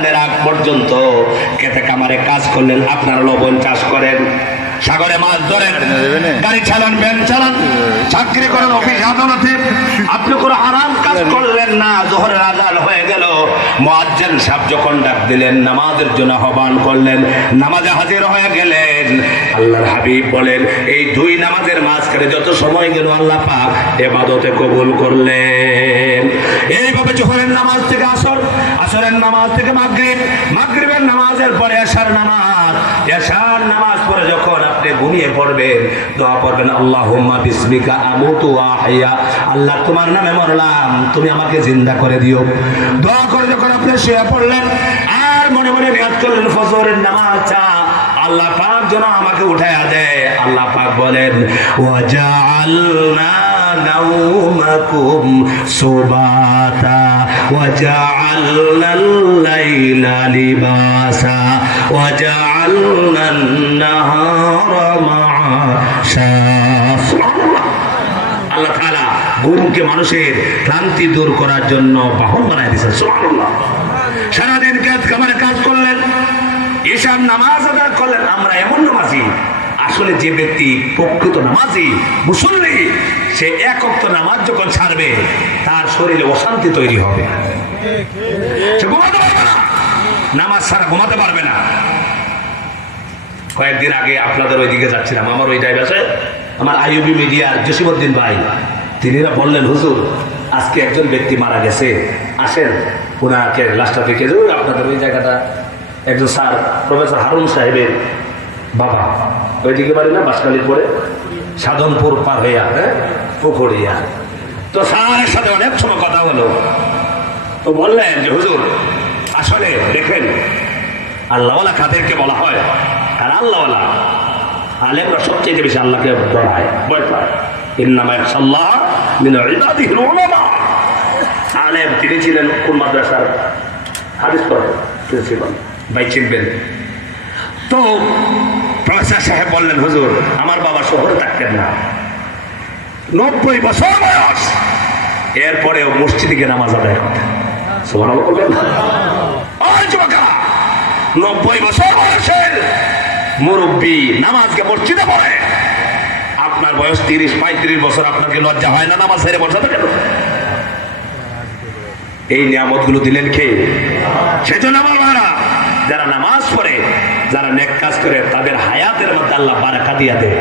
তাদের আগ পর্যন্ত খেতে কামারে কাজ করলেন আপনারা লবণ চাষ করেন। সাগরে মাছ ধরেন গাড়ি চালান ভ্যান চালান চাকরি করেন অফিস আদালতে। আপনি কোনো আরাম কাজ করলেন না জোহরের আজান হয়ে গেল। মোয়াজ্জেন সাহেব যখন ডাক দিলেন নামাজের জন্য আহ্বান করলেন নামাজে হাজির হয়ে গেলেন। আল্লাহর হাবিব বলেন এই দুই নামাজের মাঝখানে যত সময় গেল আল্লাহ পাক এবাদতে কবুল করলেন। এইভাবে জোহরের নামাজ থেকে আসর, আসরের নামাজ থেকে মাগরিব, মাগরিবের নামাজের পরে আসার নামাজ, এশার নামাজ পরে যখন আপনি ঘুমিয়ে পড়বেন, দোয়া পড়বেন, আল্লাহুম্মা বিসমিকা আমুতু ওয়া আহইয়া আল্লাহ, তোমার নামে মরলাম, তুমি আমাকে জিন্দা করে দিও। দোয়া করে যখন আপনি শুয়ে পড়লেন, আর মনে মনে নিয়াত করলেন, ফজরের নামাজ আল্লাহ পাক যেন আমাকে উঠায়া দেয়। আল্লাহ পাক বলেন ওয়াজআলনা نومكم سباتا وجعلنا الليل لباسا وجعلنا النهار معاشا আল্লাহ তাআলা ঘুমকে মানুষের ক্লান্তি দূর করার জন্য বাহন বানাই দিয়েছেন সুবহানাল্লাহ সারাদিন কাজ কামারে কাজ করলেন ঈশান নামাজ আদায় করলেন আমরা এমন নামাজি আসলে যে ব্যক্তি প্রকৃত নামাজি, মুসল্লি, সে এক অক্ত নামাজ যখন ছাড়বে, তার শরীরে অশান্তি তৈরি হবে। নামাজ ছাড়া ঘুমাতে পারবে না। কয়েকদিন আগে আপনাদের ওইদিকে যাচ্ছিলাম। আমার ওই ডাইভাসে আমার আইউবি মিডিয়ার জসিমুদ্দিন ভাই, তিনিরা বললেন, হুজুর, আজকে একজন ব্যক্তি মারা গেছে। আসেন ওনাকে লাস্টটা থেকে আপনাদের ওই জায়গাটা। একজন স্যার, প্রফেসর হারুন সাহেবের বাবা, ওইদিকে বাড়ি না বাসকালির পরে সাধনপুর পার হইয়া হ্যাঁ? পুকুরিয়া তো স্যারের সাথে অনেক সময় কথা হলো। তো বললেন যে, হুজুর, আসলে দেখেন, আল্লাহওয়ালা কাদেরকে বলা হয়, আর আল্লাহওয়ালা আলেমরা সবচেয়ে বেশি আল্লাহকে ডরায়, ভয় পায়। ইন্নামা ইয়াখশাল্লাহ ইবাদিহিল উলামা। আলেম, তিনি ছিলেন কোন মাদ্রাসার হাদিস পড়েন প্রিন্সিপাল ভাই চিনবেন। তো প্রফেসর সাহেব বললেন, হুজুর, আমার বাবা শহরে থাকতেন না। নব্বই বছর বয়স। এরপরেও মসজিদে গিয়ে নামাজ আদায় করতেন। নব্বই বছর মুরব্বী নামাজকে আপনার বয়স তিরিশ, পঁয়ত্রিশ বছর আপনাকে লজ্জা হয় না নামাজ এই নিয়ামতগুলো দিলেন কে? সেজন্য আমার যারা নামাজ পড়ে যারা নেক কাজ করে, তাদের হায়াতের মধ্যে আল্লাহ বারাকা দিয়া দেয়।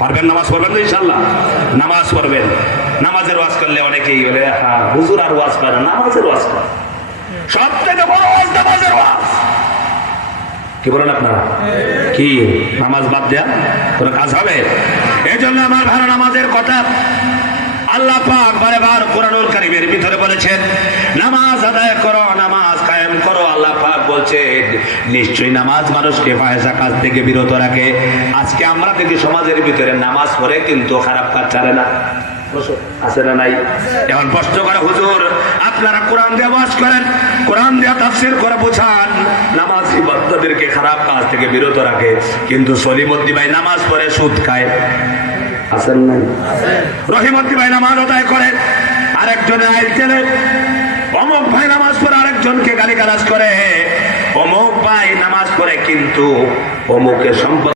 পারবেন নামাজ পড়বেন তো ইনশাল্লাহ নামাজ পড়বেন। নামাজের ওয়াজ করলে অনেকেই বলে হ্যাঁ হুজুর আর ওয়াজ করে নামাজের ওয়াজ করে। সব থেকে বড় ওয়াজ নামাজের ওয়াজ। কি বলেন আপনারা? কি? নামাজ বাদ দেয়া? কোনো কাজ হবে? এই জন্য আমার ভালো নামাজের কথা আল্লাহ পাক বারে বার কোরআনুল কারিমের ভিতরে বলেছেন, নামাজ আদায় করো নামাজ কায়েম করো আল্লাহ পাক বলছেন নিশ্চয়ই নামাজ মানুষকে ফায়সা কাজ থেকে বিরত রাখে। আজকে আমরা দেখি সমাজের ভিতরে নামাজ পড়ে কিন্তু খারাপ কাজ ছাড়ে না। থেকে বিরত রাখে, কিন্তু ভাই নামাজ পড়ে, সুদ খায়। নাই? করে। আরেকজনে আইল অমুক ভাই নামাজ পড়ে আরেকজনকে গালি গালাজ করে অমুক ভাই নামাজ পড়ে কিন্তু অমুকের সম্পদ